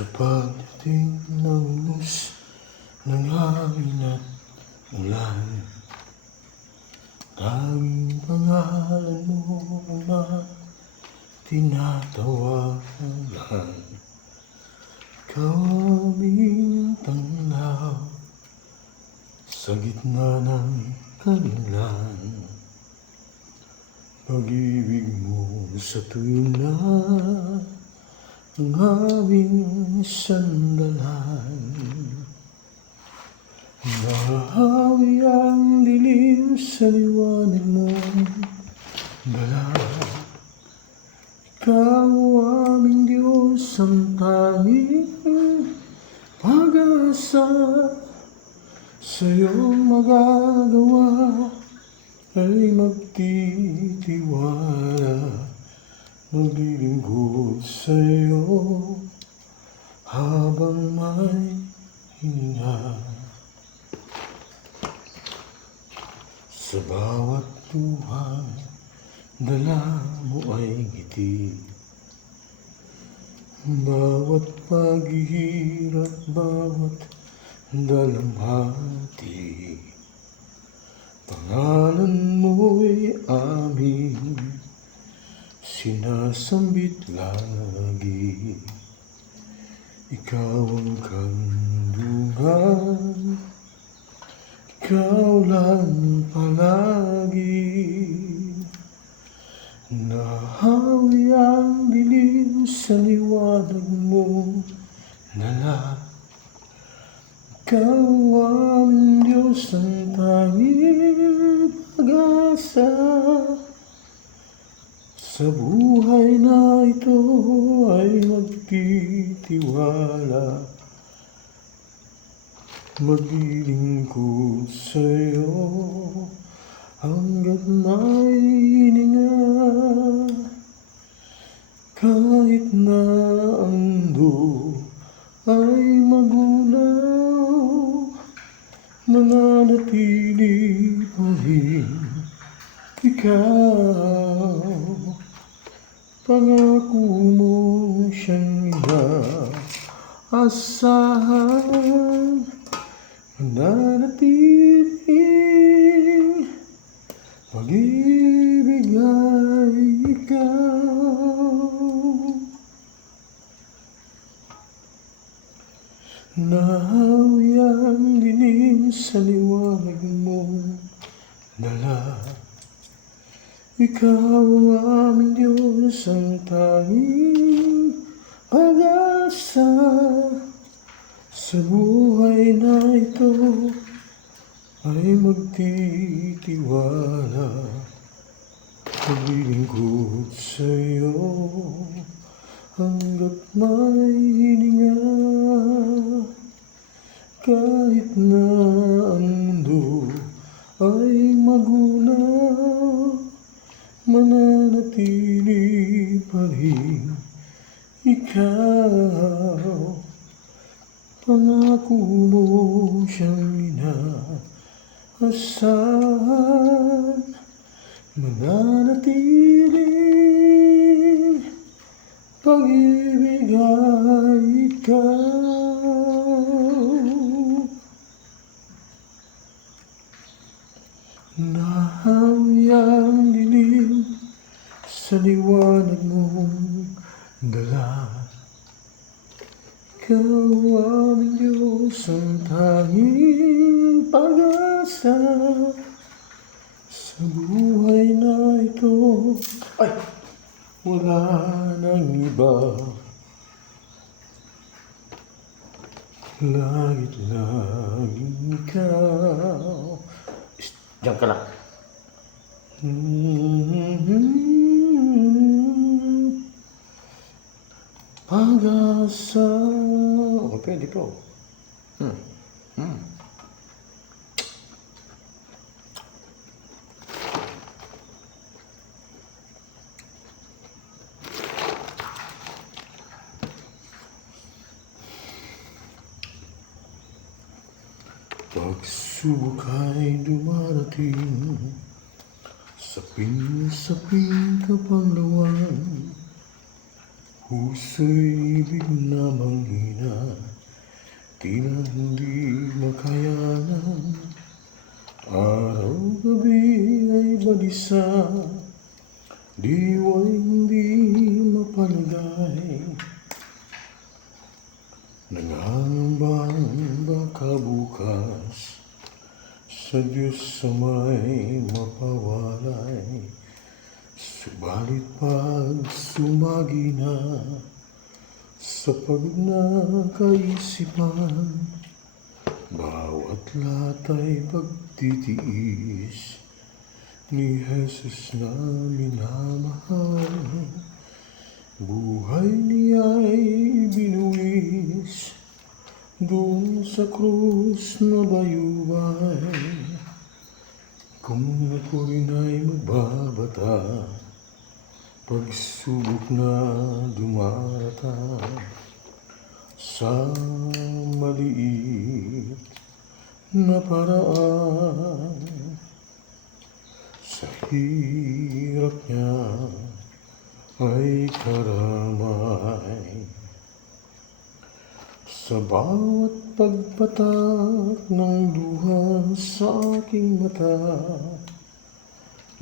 Sa pagdating ng luz ng hangin at ulan, tanging pangalan mo ang tinatawagan. Ikaw aming tanglaw sa gitna ng kanilan. Pag-ibig mo sa tuwing na ang aming sandalan. Nahahawi ang dilim sa liwanag mong dala. Ikaw aming Diyos, ang tanging pag-asa. Sa'yo magagawa ay magtitiwala, maglilingkod sa'yo habang may hininga. Sa bawat buhay, dala mo ay ngiti. Bawat paghihirap, bawat dalamhati, pangalan mo'y aming sinasambit lagi. Ikaw ang kandungan, ikaw lang palagi. Nahawi ang dilim sa liwanag mong dala. Ikaw aming Diyos, ang tanging pag-asa. Sa buhay na ito ay magtitiwala, maglilingkod sa'yo hanggat may hininga. Kahit na ang mundo ay magulaw, mananatili pa rin ikaw. Pangako mo siyang inaasahan, mananatiling pag-ibig ay ikaw. Nahawi ang dilim sa liwanag mong dala. Ikaw aming Diyos, ang tanging pag-asa. Sa buhay na ito ay magtitiwala, maglilingkod sa'yo hanggat may hininga. Kahit na ang mundo ay magulaw, mananatili pa rin ikaw. Pangako mo siyang inaasahan, mananatiling pag-ibig ay ikaw. Nahawi ang dilim sa liwanag mong dala. Ikaw aming Diyos, ang tanging pag-asa. Sa buhay na ito ay wala nang iba, laging ikaw. Diyan ka lang. Pag-asa. Okay, pwede po. Pagsubok ay dumarating, saping-saping kapanglawan. Puso'y ibig na manghina, tila hindi makayanan. Araw-gabi ay balisa, diwa'y hindi mapalagay. Nangangambang baka bukas, sa Diyos sa may mapawalay. Subalit pag sumagi na sa pagod na kaisipan, bawat lahat ay pagtitiis ni Jesus na minamahal. Buhay niya'y binuwis doon sa krus na bayubay. Kung ako rin ay magbabata, pagsubok na dumarata sa maliit na paraan. Sa hirap niya ay karamay. Sa bawat pagpatak ng luha sa aking mata,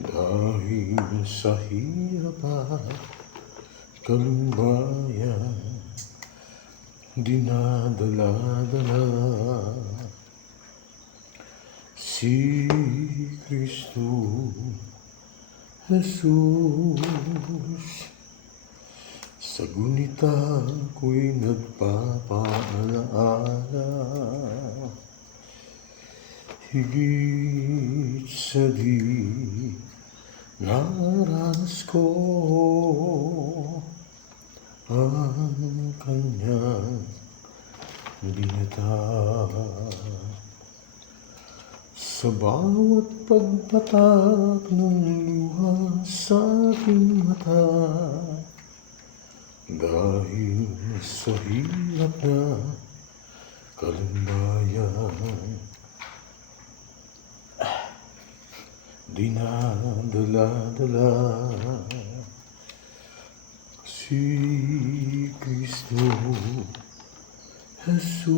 dahil sa hirap at kalumbayan, dinadala-dala si Kristo Jesus. Sa gunita ko'y nagpapaalaala, higit sa di naranas ko ang kanyang binata. Sa bawat pagpatak ng luha sa aking mata, dahil sa hirap na kalumbayan, dinadala-dala si Kristo Jesus.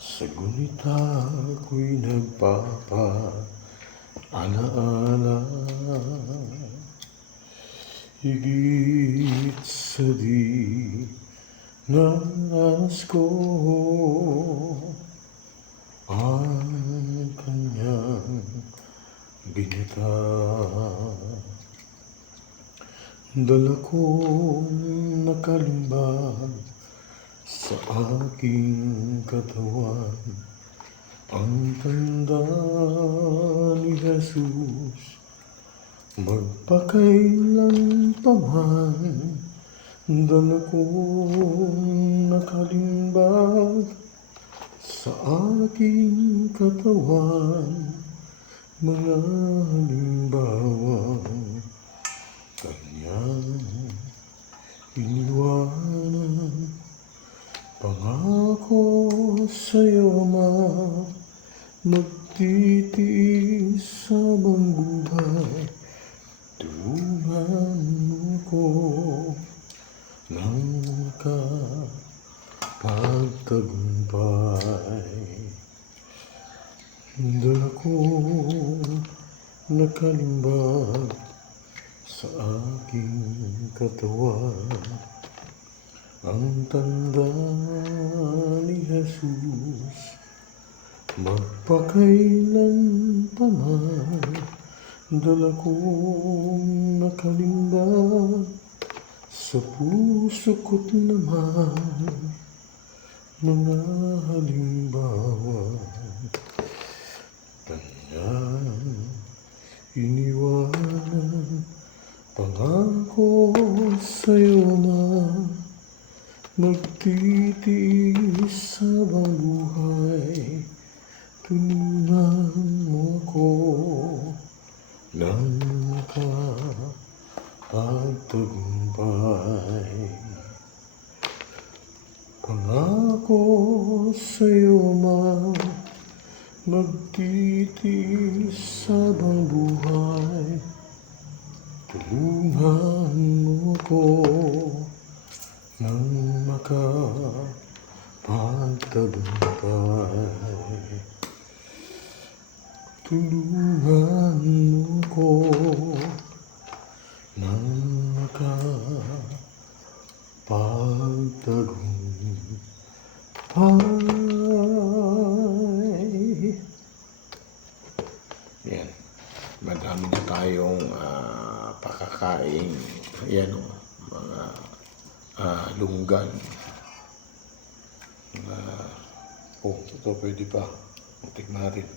Sa gunita ko'y nagpapaalaala, higit sa di naranas ko ang kanyang binata. Dala kong nakalumbag sa aking katawan ang tanda ni Jesus. Magpakailan pa man, dala kong nakalimbag sa aking katawan, mga halimbawang kanyang iniwanan. Pangako sa'yo, Ama, magtitiis habang buhay. Tulungan mo ko ng makapagtagumpay. Dala ko nakalimbag sa aking katawan ang tanda ni Jesus. Magpakailan pa man, dala kong nakalimbag sa puso ko't naman, mga halimbawa kanyang iniwanan. Pangako sa'yo, Ama, magtitiis habang buhay. Tulungan mo ko ng makapagtagumpay. Pangako sa'yo, Ama, magtitiis habang buhay. Tulungan mo ko nang makapagtagumpay. Tulungan mo ko nang makapagtagumpay. Yan. Madami na tayong pakakain. Yan o, mga lunggan. Ito pwede pa. Tikman natin.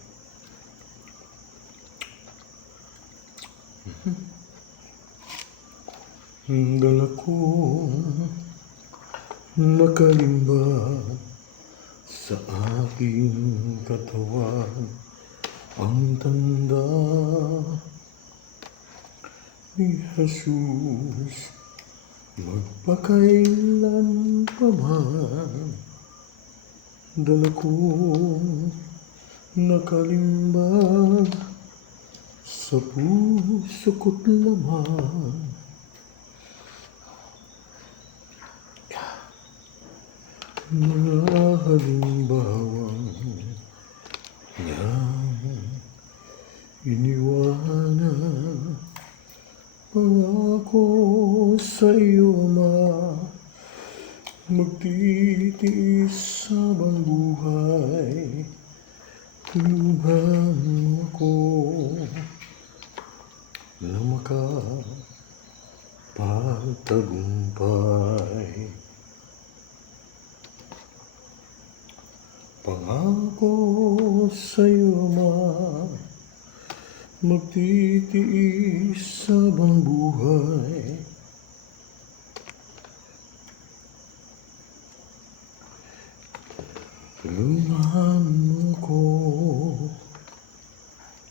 Dala kong nakalimbat sa aking katawan ang tanda ni Jesus, magpakailan pa man. Dala kong nakalimbag sa puso ko't laman. Mga halimbawang niyang iniwanan. Pangako sa iyo, Ama, magtitiis habang buhay. Tulungan mo ako na makapagtagumpay. Pangako sa iyo, Ama, magtitiis habang buhay. Tulungan mo ko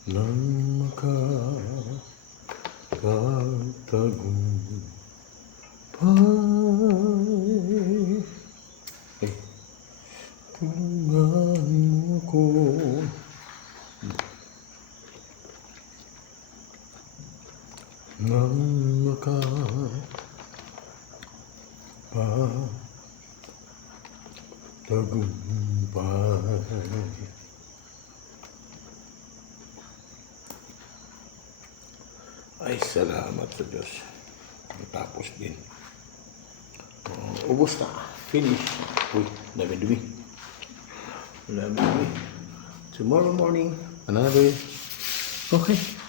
nang makapagtagumpay. Tulungan mo ko nang makapagtagumpay. Ay, salamat sa Diyos. Natapos din. Ubus na. Finish. Uy, dami-dumi. Tomorrow morning, another. Okay.